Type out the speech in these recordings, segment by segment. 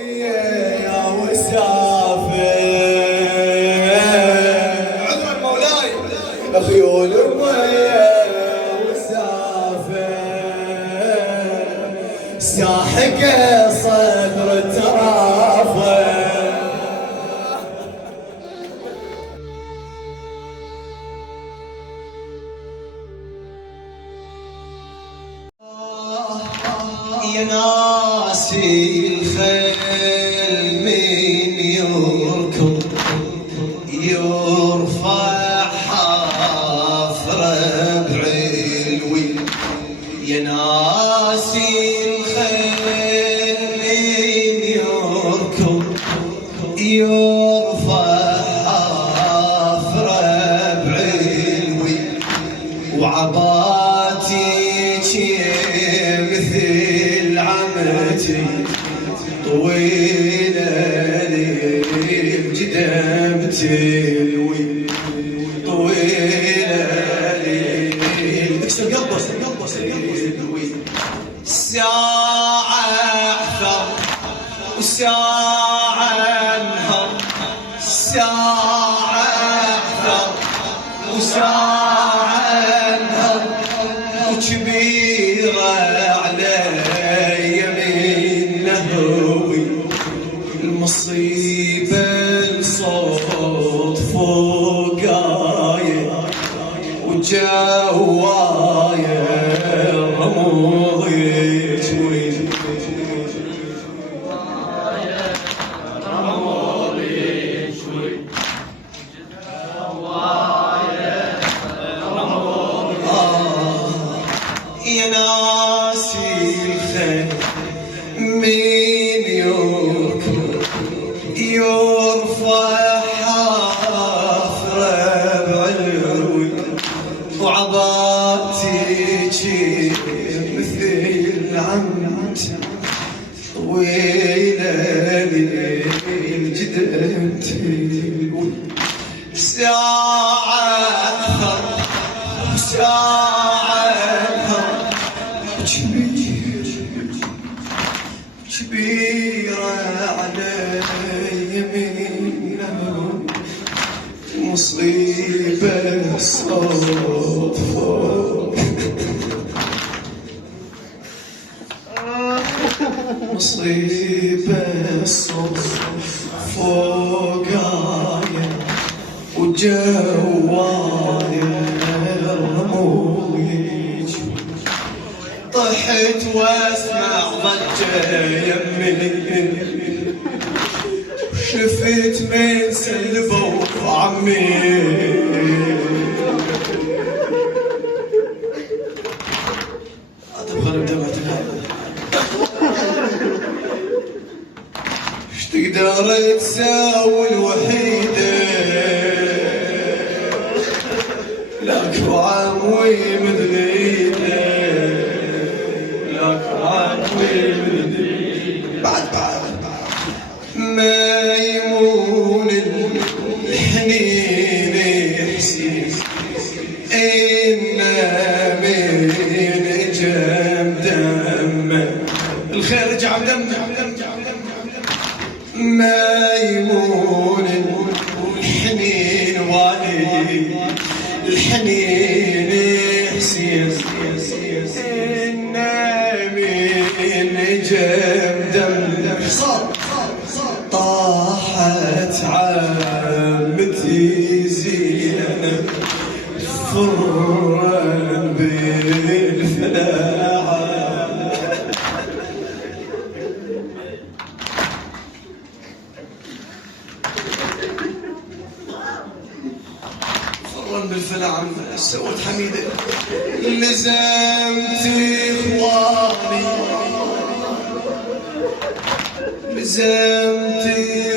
يا مسافر عذرا مولاي خيول ويا مسافر ساحق صدر الترافه يا ناسي الخيل من يركض يرفع حافره بعلوي يا ناسي الخيل من يركض يرفع حافره بعلوي وعباتي مثل عمتي طويلة للجدم تلوي طويلة اكسر قلبه تلوي ساعة أحفر وساعة أنهر ساعة أحفر وساعة أنهر وكبيرة المصيبة الصوت فوقايا وجوايا رموض يجوي رموض يجوي جوايا رموض يا ناسي الخير مين يركض يرفع حافره بعلوي وعباتي مثل عمتي طويله للجدم تلوي ساعه اكثر وساعه انهر كبيرة على يمينه مصيبة الصوت فوق مصيبة الصوت فوقايا وجوايا رمويج طحت واسمع ضجة يمي شفت من سلبوا عمي تبغى نبدا ما تفهم ايش تقدر تساوي الوحيدة لك وعمي مذليلة بعد ميمون الحنين يحسين إنا من جم دمه الخير رجع بدمه ميمون الحنين والي الحنين يحسين جم دم حصان طاحت عمتي زينب فرا بالفلاعة فرا بالفلاعة سوت حميدة لزمت إخواني لزمت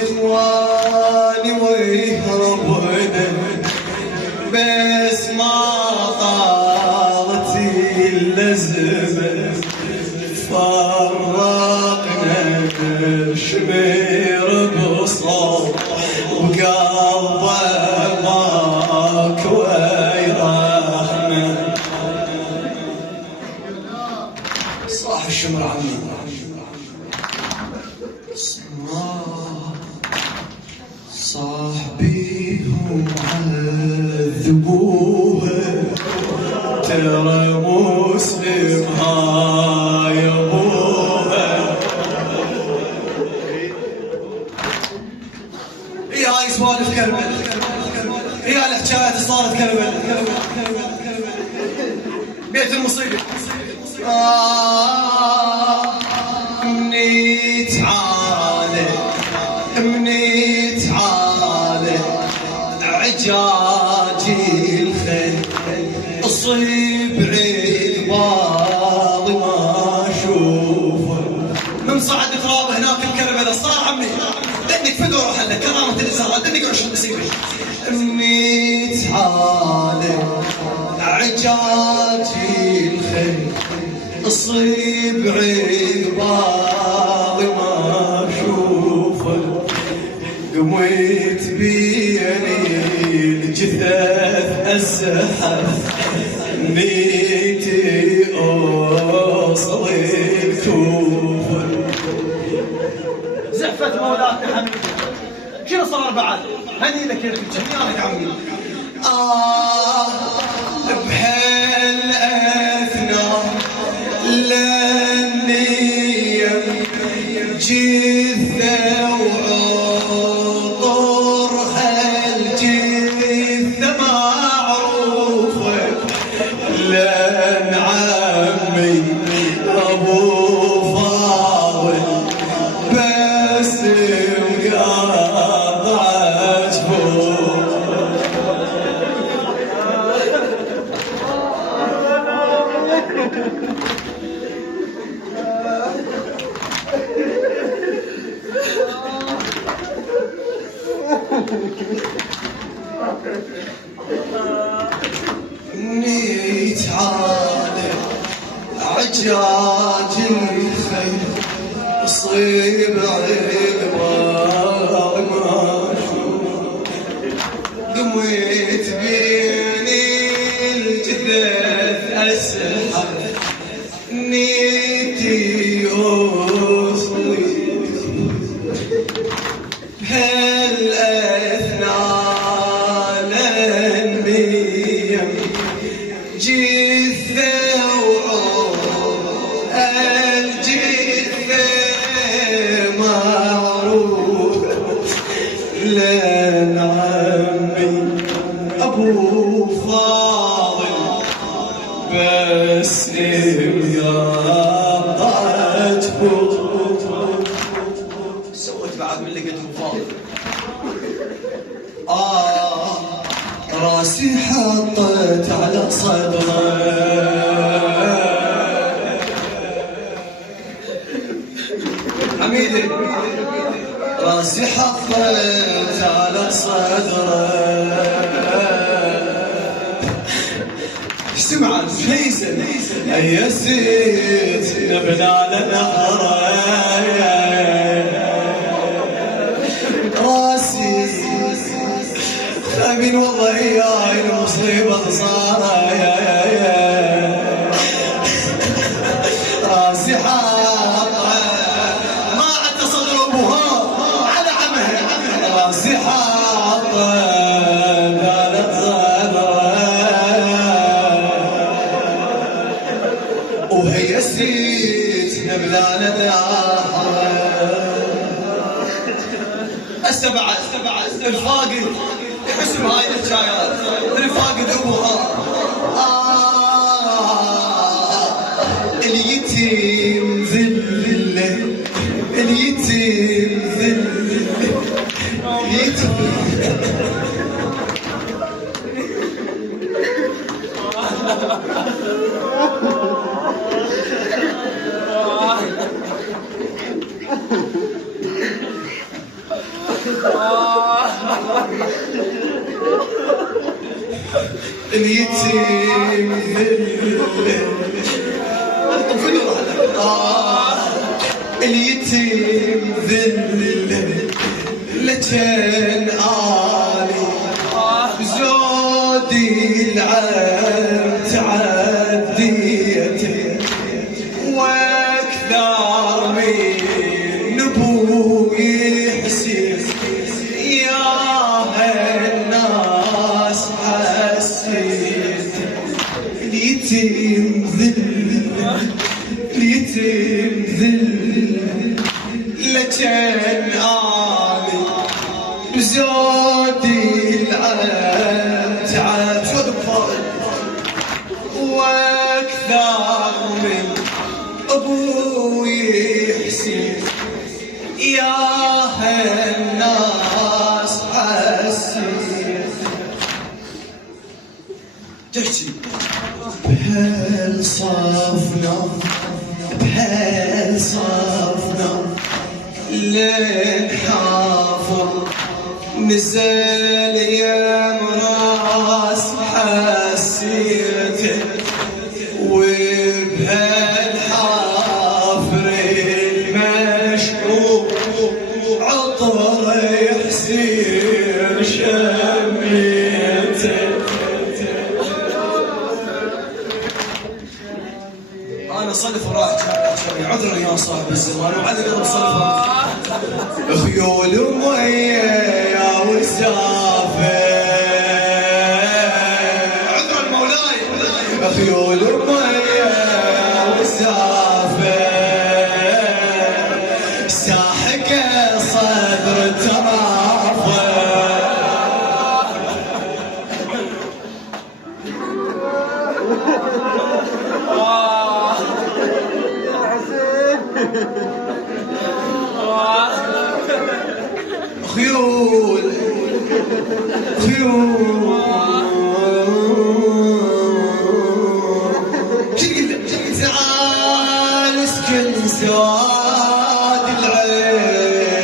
إخواني ويهربنا بس ما طالت اللزمة فرقنا شمير بصوت وقلبه ماكو أي رحمة صاح الشمر عني وعذبوها ترى مسلم هاي ابوها. هي هاي سوالف كربل، هي الحكايات صارت كربل، بيت المصيبه. مني تعالى مني تعالى عجاجي الخيل اصيب عيد باضي ما اشوفه من صعد تراب هناك بكربلاء. صار عمي دنك فدوا روح لك كرامة الزهراء دنك عش المصيبة. مني تعالى عجاجي الخيل اصيب عيد باضي ما اشوفه قميت بيني الجثث الزحف نيتي اوصل الكوفه. زحفت مولاك حميد شنو صار بعد؟ هني لك يا عمي. بهالاثناء لاني جثه وعطرها الجثه معروفه لان عمي ابو فاضل بس مقاطعه فوق. مني تعالى عجاج الخيل صيب عقبال ما اشوف قميت بيني الجثث اسحب نيتي اوصلي بهالاثناء لاني جثه وعور الجثه معروف لان عمي ابو فاضل بس يقطعت فوق. سويت بعد من لقيت ابو فاضل راسي حطيت على صدره حميدي راسي حطيت على صدره سمعت هيسن يسيت نبنى على نهره راسي خابين والله يا المصيبة صارت راسي حاطة ما عد صدر ابوها على عمها راسي حاطة قالت صدرها وهي سيت نبلانة داحرة السبعة الفاقد يحس بهاي الحكايات الفاقد ابوها اليتيم ذله اليتيم ذله اليتيم اليتيم اليتيم ذل لجن آلي زودي العام تعديته واكثر من نبوي حسين يا هالناس كان آمن بزودي العين تعب شو فاضل واكثر من ابوي حسين يا هالناس حسين تحكي بهالصفنا لين حافظ نزل يا مراس حسيته وبهالحافر المشكوك عطر يحسين شميته. انا صلف وراح عذرا يا صاحب الزمان وعلى قلب صلف خيول ومية يا وسافر عذرا مولاي خيول ومية يا وسافر ساحق صدر ترافع خيول تعال اسكن سواد العين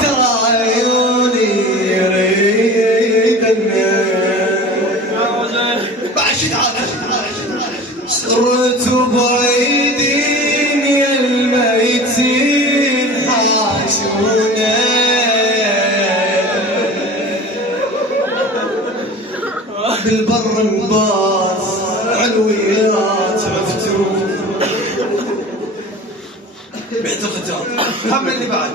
ترى عيوني يريد النيل بعد تعال صرت بعيدين يا الميتين حاشونا بالبر انباص علويات مفتوح بعت الختام هم اللي بعد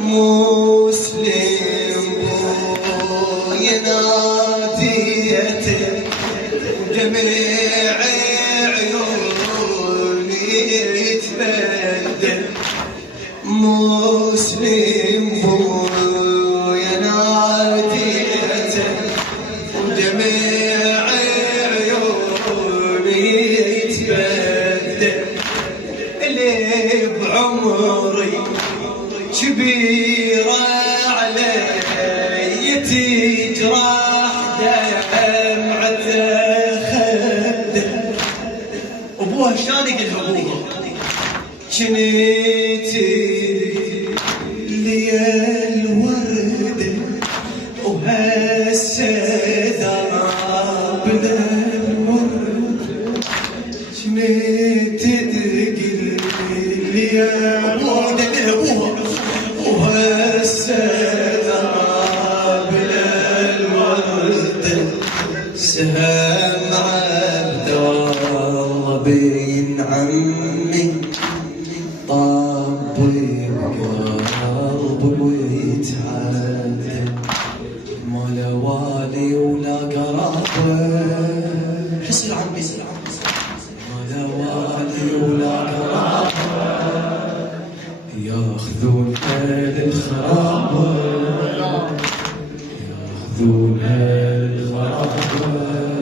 مسلم بويا ناديته جميع عيوني يتبدل مسلم بويا ناديته جميع عيوني يتبدل اللي بعمري كبيرة علي تجرح دمعته خده ابوها شلون يقلها ابوها جنيتي لي الورده وهالسيدة بلا الورد جنيت تقل لي يا ابوها دقلها ابوها وهالسيدة بلا الورد سهم عبد الله بين عمي طبي بقلبي ويتعدل ما لا والي ولا قرابه شو يصير عمي ما لا والي ولا قرابه ياخذون الخرابه ياخذون الخرابه